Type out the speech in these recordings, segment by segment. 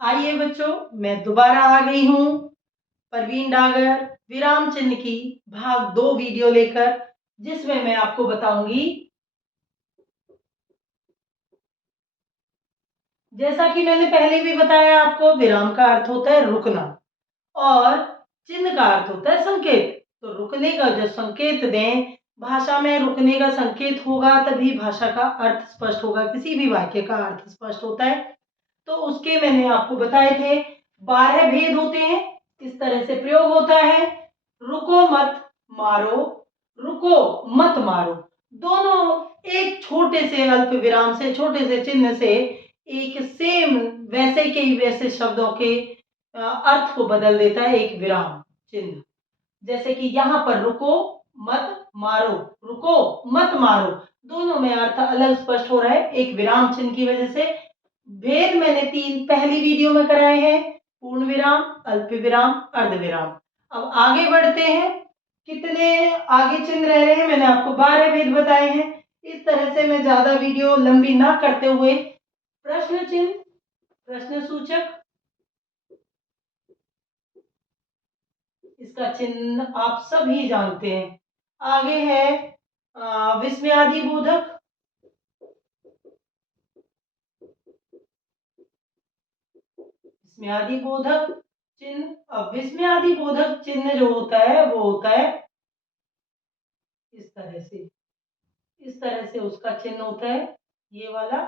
आइए बच्चों, मैं दोबारा आ गई हूँ परवीन डागर विराम चिन्ह की भाग 2 वीडियो लेकर, जिसमें मैं आपको बताऊंगी, जैसा कि मैंने पहले भी बताया आपको, विराम का अर्थ होता है रुकना और चिन्ह का अर्थ होता है संकेत। तो रुकने का जो संकेत दें, भाषा में रुकने का संकेत होगा तभी भाषा का अर्थ स्पष्ट होगा, किसी भी वाक्य का अर्थ स्पष्ट होता है। तो उसके मैंने आपको बताए थे 12 भेद होते हैं। इस तरह से प्रयोग होता है, रुको मत मारो, रुको मत मारो। दोनों एक छोटे से अल्प विराम से, छोटे से चिन्ह से एक सेम वैसे के ही वैसे शब्दों के अर्थ को बदल देता है एक विराम चिन्ह। जैसे कि यहाँ पर रुको मत मारो, रुको मत मारो, दोनों में अर्थ अलग स्पष्ट हो रहा है एक विराम चिन्ह की वजह से। भेद मैंने 3 पहली वीडियो में कराए हैं, पूर्ण विराम, अल्प विराम, अर्ध विराम। अब आगे बढ़ते हैं, कितने आगे चिन्ह रह रहे हैं, मैंने आपको 12 भेद बताए हैं। इस तरह से मैं ज्यादा वीडियो लंबी ना करते हुए, प्रश्न चिन्ह, प्रश्न सूचक, इसका चिन्ह आप सभी जानते हैं। आगे है विस्मयादि बोधक, विस्मयादि बोधक चिन्ह। अब विस्मयादि बोधक चिन्ह जो होता है वो होता है इस तरह से, इस तरह से उसका चिन्ह होता है, ये वाला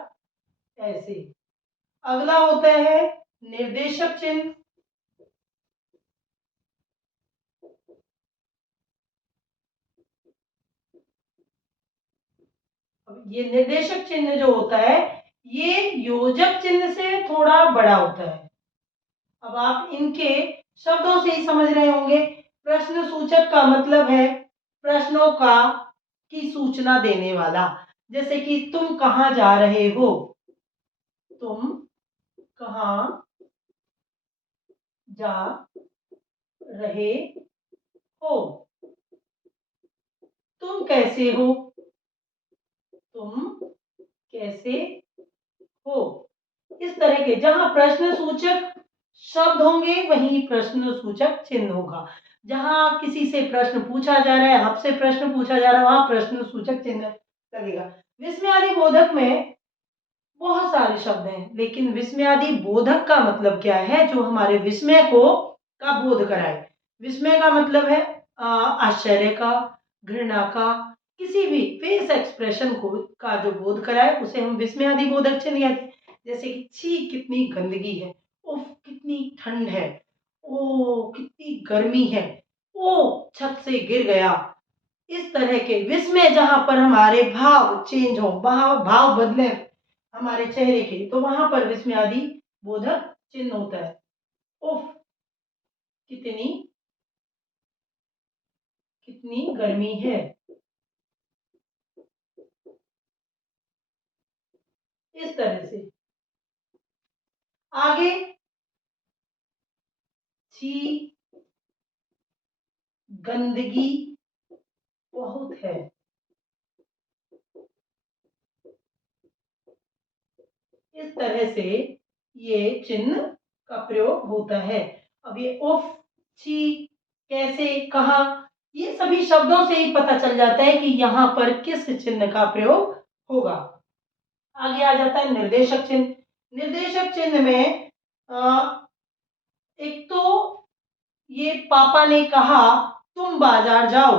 ऐसे। अगला होता है निर्देशक चिन्ह। अब ये निर्देशक चिन्ह जो होता है, ये योजक चिन्ह से थोड़ा बड़ा होता है। अब आप इनके शब्दों से ही समझ रहे होंगे। प्रश्न सूचक का मतलब है प्रश्नों का की सूचना देने वाला। जैसे कि तुम कहाँ जा रहे हो, तुम कहाँ जा रहे हो, तुम कैसे हो, तुम कैसे हो। इस तरह के जहां प्रश्न सूचक शब्द होंगे वहीं प्रश्न सूचक चिन्ह होगा। जहां किसी से प्रश्न पूछा जा रहा है, आपसे प्रश्न पूछा जा रहा है, वहां प्रश्न सूचक चिन्ह लगेगा। विस्मयादि बोधक में बहुत सारे शब्द हैं, लेकिन विस्मयादि बोधक का मतलब क्या है, जो हमारे विस्मय को का बोध कराए। विस्मय का मतलब है आश्चर्य का, घृणा का, किसी भी फेस एक्सप्रेशन को का जो बोध कराए उसे हम विस्मयादि बोधक चिन्ह कहते हैं। जैसे कि छी कितनी गंदगी है, उफ कितनी ठंड है, ओ कितनी गर्मी है, ओ छत से गिर गया। इस तरह के विस्मय जहां पर हमारे भाव चेंज हो, भाव बदले हमारे चेहरे के, तो वहां पर विस्मयादि बोधक चिन्ह होता है। उफ कितनी कितनी गर्मी है, इस तरह से। आगे छी गंदगी बहुत है, इस तरह से ये चिन्ह का प्रयोग होता है। अब ये उफ, छी, कैसे, कहा, ये सभी शब्दों से ही पता चल जाता है कि यहाँ पर किस चिन्ह का प्रयोग होगा। आगे आ जाता है निर्देशक चिन्ह। निर्देशक चिन्ह में एक तो ये पापा ने कहा तुम बाजार जाओ,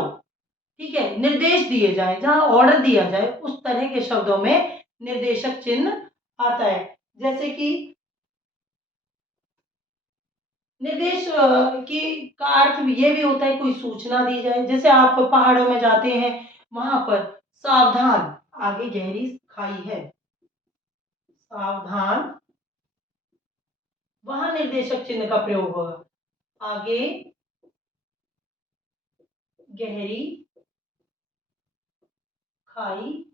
ठीक है, निर्देश दिए जाए, जहां ऑर्डर दिया जाए उस तरह के शब्दों में निर्देशक चिन्ह आता है। जैसे कि निर्देश की का अर्थ ये भी होता है कोई सूचना दी जाए। जैसे आप पहाड़ों में जाते हैं, वहां पर सावधान, आगे गहरी खाई है, सावधान, वहां निर्देशक चिन्ह का प्रयोग होगा। आगे गहरी खाई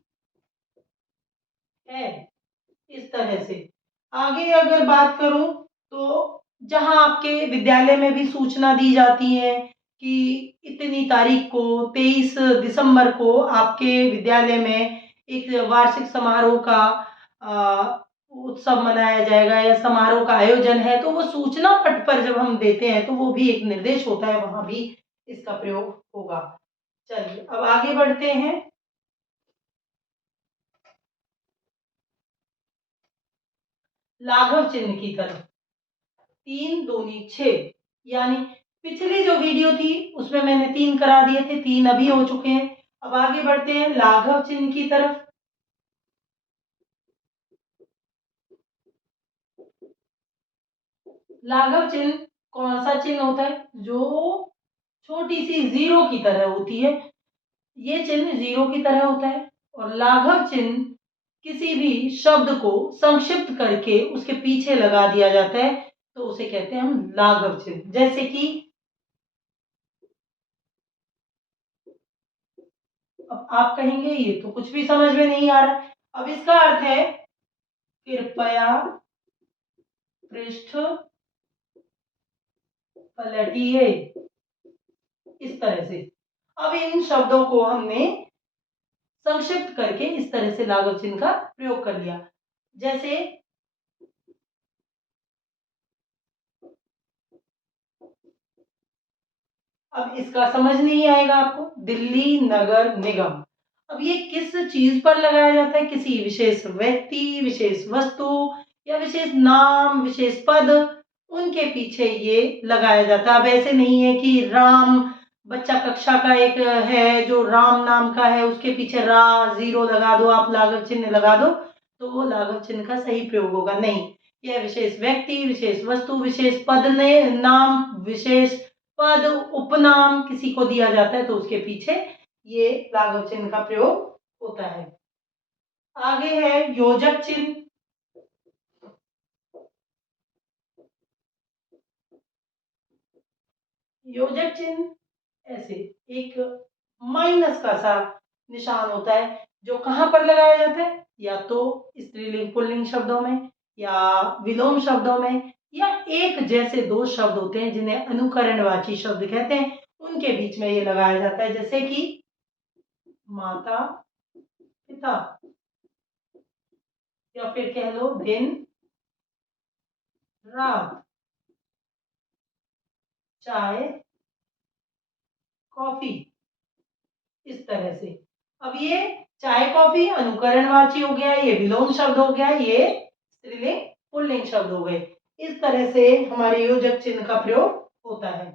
है, इस तरह से। आगे अगर बात करूं तो जहां आपके विद्यालय में भी सूचना दी जाती है कि इतनी तारीख को 23 दिसंबर को आपके विद्यालय में एक वार्षिक समारोह का उत्सव मनाया जाएगा या समारोह का आयोजन है, तो वो सूचना पट पर जब हम देते हैं तो वो भी एक निर्देश होता है, वहां भी इसका प्रयोग होगा। चलिए अब आगे बढ़ते हैं। लाघव चिन्ह की तरफ। 3 दूनी 6, यानी पिछली जो वीडियो थी उसमें मैंने 3 करा दिए थे, 3 अभी हो चुके हैं। अब आगे बढ़ते हैं लाघव चिन्ह की तरफ। लाघव चिन्ह कौन सा चिन्ह होता है? जो छोटी सी जीरो की तरह होती है, ये चिन्ह जीरो की तरह होता है। और लाघव चिन्ह किसी भी शब्द को संक्षिप्त करके उसके पीछे लगा दिया जाता है, तो उसे कहते हैं हम लाघव चिन्ह। जैसे कि अब आप कहेंगे ये तो कुछ भी समझ में नहीं आ रहा। अब इसका अर्थ है कृपया पृष्ठ पलटिए, इस तरह से। अब इन शब्दों को हमने संक्षिप्त करके इस तरह से लाघव चिन्ह का प्रयोग कर लिया। जैसे अब इसका समझ नहीं आएगा आपको, दिल्ली नगर निगम। अब ये किस चीज पर लगाया जाता है? किसी विशेष व्यक्ति, विशेष वस्तु या विशेष नाम, विशेष पद, उनके पीछे ये लगाया जाता है। अब ऐसे नहीं है कि राम, बच्चा कक्षा का एक है जो राम नाम का है, उसके पीछे रा जीरो लगा दो, आप लाघव चिन्ह लगा दो, तो वो लाघव चिन्ह का सही प्रयोग होगा। नहीं, यह विशेष व्यक्ति, विशेष वस्तु, विशेष पद ने नाम, विशेष पद, उपनाम किसी को दिया जाता है तो उसके पीछे ये लाघव चिन्ह का प्रयोग होता है। आगे है योजक चिन्ह। योजक चिन्ह ऐसे एक माइनस का सा निशान होता है, जो कहां पर लगाया जाता है? या तो स्त्रीलिंग पुल्लिंग शब्दों में, या विलोम शब्दों में, या एक जैसे दो शब्द होते हैं जिन्हें अनुकरणवाची शब्द कहते हैं, उनके बीच में ये लगाया जाता है। जैसे कि माता पिता, या फिर कह लो दिन रात, चाय कॉफी, इस तरह से। अब ये चाय कॉफी अनुकरणवाची हो गया, ये विलोम शब्द हो गया, ये स्त्रीलिंग पुल्लिंग शब्द हो गए। इस तरह से हमारे योजक चिन्ह का प्रयोग होता है।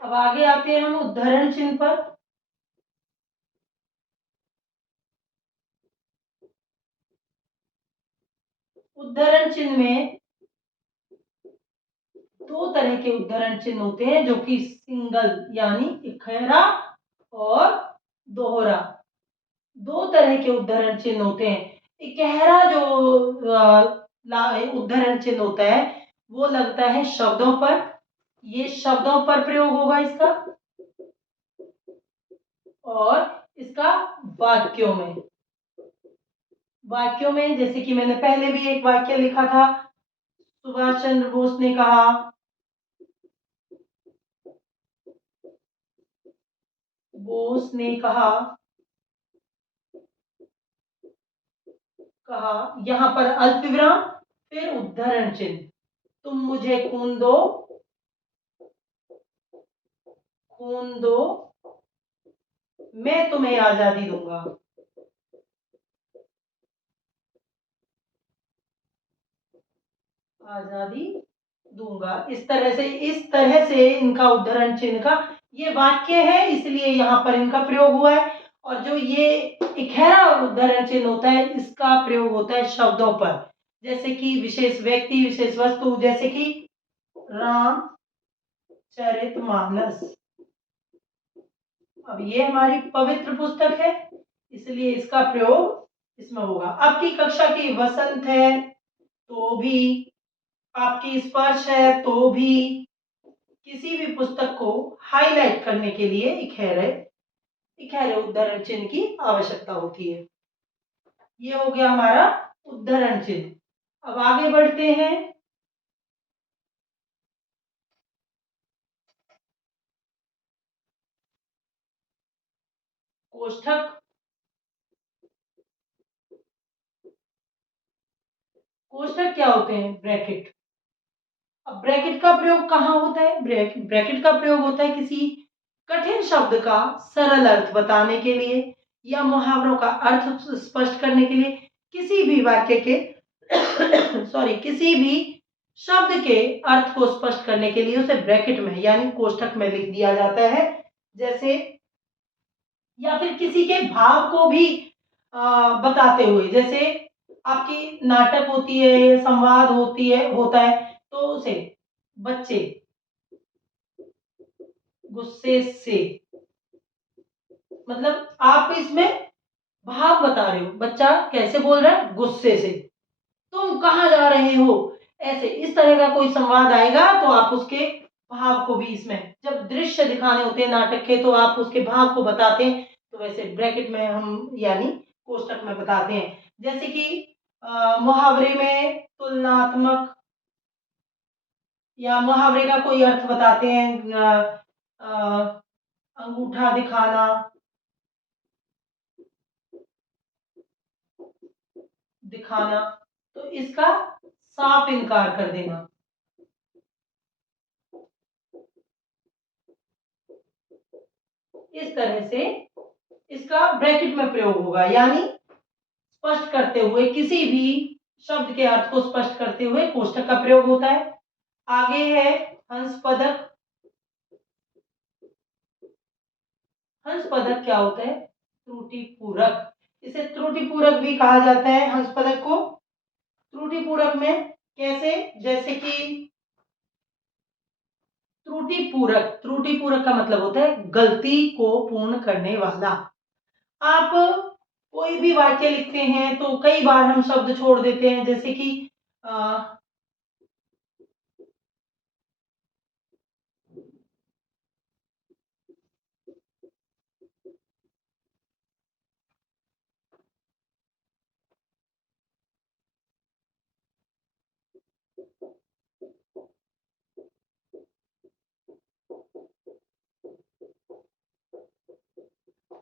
अब आगे आते हैं हम उद्धरण चिन्ह पर। उद्धरण चिन्ह में दो तरह के उद्धरण चिन्ह होते हैं, जो कि सिंगल यानी इकहरा और दोहरा, दो तरह के उद्धरण चिन्ह होते हैं। इकहरा जो उद्धरण चिन्ह होता है वो लगता है शब्दों पर, ये शब्दों पर प्रयोग होगा इसका, और इसका वाक्यों में। वाक्यों में जैसे कि मैंने पहले भी एक वाक्य लिखा था, सुभाष चंद्र बोस ने कहा, बोस ने कहा, कहा, यहां पर अल्प विराम, फिर उद्धरण चिन्ह, तुम मुझे खून दो, खून दो, मैं तुम्हें आजादी दूंगा। आजादी दूंगा, इस तरह से इनका उद्धरण चिन्ह का ये वाक्य है, इसलिए यहाँ पर इनका प्रयोग हुआ है। और जो ये इकहरा उद्धरण चिन्ह होता है, इसका प्रयोग होता है शब्दों पर, जैसे कि विशेष व्यक्ति, विशेष वस्तु, जैसे कि रामचरितमानस। अब ये हमारी पवित्र पुस्तक है, इसलिए इसका प्रयोग इसमें होगा। आपकी कक्षा की वसंत है तो भी, आपकी स्पर्श है तो भी, किसी भी पुस्तक को हाईलाइट करने के लिए इकहरे इकहरे उद्धरण चिन्ह की आवश्यकता होती है। ये हो गया हमारा उद्धरण चिन्ह। अब आगे बढ़ते हैं। कोष्ठक, कोष्ठक क्या होते हैं? ब्रैकेट। अब ब्रैकेट का प्रयोग कहाँ होता है? ब्रैकेट का प्रयोग होता है किसी कठिन शब्द का सरल अर्थ बताने के लिए या मुहावरों का अर्थ स्पष्ट करने के लिए, किसी भी वाक्य के सॉरी, किसी भी शब्द के अर्थ को स्पष्ट करने के लिए उसे ब्रैकेट में यानी कोष्ठक में लिख दिया जाता है। जैसे, या फिर किसी के भाव को भी बताते हुए, जैसे आपकी नाटक होती है, संवाद होती है, होता है, तो उसे बच्चे गुस्से से, मतलब आप इसमें भाव बता रहे हो, बच्चा कैसे बोल रहा है? गुस्से से। तुम कहाँ जा रहे हो? ऐसे इस तरह का कोई संवाद आएगा तो आप उसके भाव को भी इसमें, जब दृश्य दिखाने होते हैं नाटक के, तो आप उसके भाव को बताते हैं, तो वैसे ब्रैकेट में हम यानी कोष्ठक में बताते हैं। जैसे कि मुहावरे में तुलनात्मक या मुहावरे का कोई अर्थ बताते हैं, अंगूठा दिखाना, दिखाना, तो इसका साफ इनकार कर देना। इस तरह से इसका ब्रैकेट में प्रयोग होगा, यानी स्पष्ट करते हुए, किसी भी शब्द के अर्थ को स्पष्ट करते हुए कोष्ठक का प्रयोग होता है। आगे है हंस पदक। हंस पदक क्या होता है? त्रुटि पूरक। इसे त्रुटि पूरक भी कहा जाता है हंस पदक को। त्रुटि पूरक में कैसे? जैसे कि त्रुटि पूरक का मतलब होता है गलती को पूर्ण करने वाला। आप कोई भी वाक्य लिखते हैं तो कई बार हम शब्द छोड़ देते हैं, जैसे कि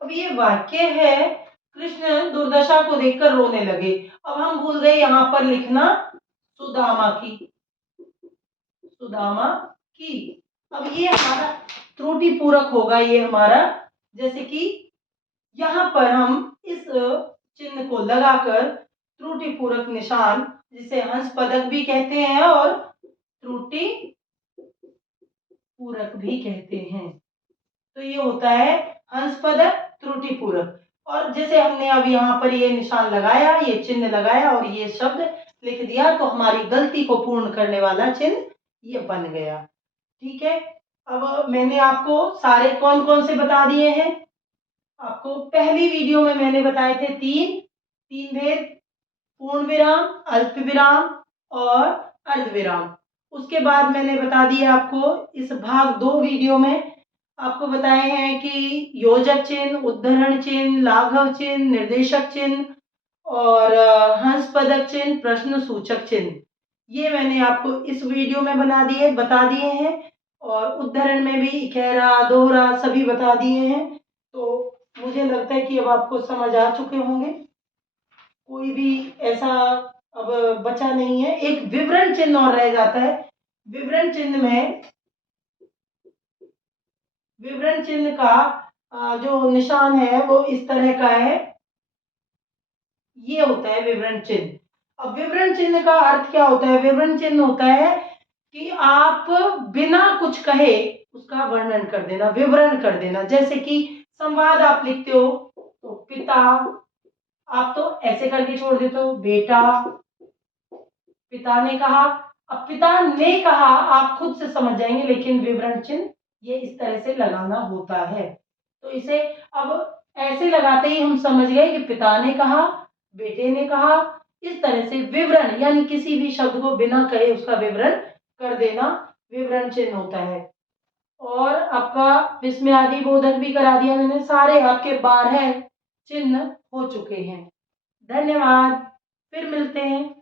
अब ये वाक्य है, कृष्ण दुर्दशा को देखकर रोने लगे। अब हम भूल गए यहाँ पर लिखना सुदामा की, सुदामा की। अब ये हमारा त्रुटि पूरक होगा, ये हमारा, जैसे कि यहाँ पर हम इस चिन्ह को लगाकर त्रुटि पूरक निशान, जिसे हंस पदक भी कहते हैं और त्रुटि पूरक भी कहते हैं, तो ये होता है हंस पदक, त्रुटि पूरक। और जैसे हमने अब यहाँ पर ये निशान लगाया, ये चिन्ह लगाया और ये शब्द लिख दिया, तो हमारी गलती को पूर्ण करने वाला चिन्ह ये बन गया। ठीक है। अब मैंने आपको सारे कौन कौन से बता दिए हैं। आपको पहली वीडियो में मैंने बताए थे तीन भेद, पूर्ण विराम, अल्प विराम और अर्ध विराम। उसके बाद मैंने बता दिया आपको इस भाग 2 वीडियो में आपको बताए हैं कि योजक चिन्ह, उद्धरण चिन्ह, लाघव चिन्ह, निर्देशक चिन्ह और हंस पदक चिन्ह, प्रश्न सूचक चिन्ह, ये मैंने आपको इस वीडियो में बता दिए हैं। और उद्धरण में भी इकहरा, दोहरा सभी बता दिए हैं। तो मुझे लगता है कि अब आपको समझ आ चुके होंगे, कोई भी ऐसा अब बचा नहीं है। एक विवरण चिन्ह और रह जाता है। विवरण चिन्ह में, विवरण चिन्ह का जो निशान है वो इस तरह का है, ये होता है विवरण चिन्ह। अब विवरण चिन्ह का अर्थ क्या होता है? विवरण चिन्ह होता है कि आप बिना कुछ कहे उसका वर्णन कर देना, विवरण कर देना। जैसे कि संवाद आप लिखते हो तो पिता, आप तो ऐसे करके छोड़ देते हो, बेटा, पिता ने कहा। अब पिता ने कहा आप खुद से समझ जाएंगे, लेकिन विवरण चिन्ह ये इस तरह से लगाना होता है। तो इसे अब ऐसे लगाते ही हम समझ गए कि पिता ने कहा, बेटे ने कहा। इस तरह से विवरण यानी किसी भी शब्द को बिना कहे उसका विवरण कर देना विवरण चिन्ह होता है। और आपका विस्मयादि बोधक भी करा दिया मैंने। सारे आपके 12 चिन्ह हो चुके हैं। धन्यवाद, फिर मिलते हैं।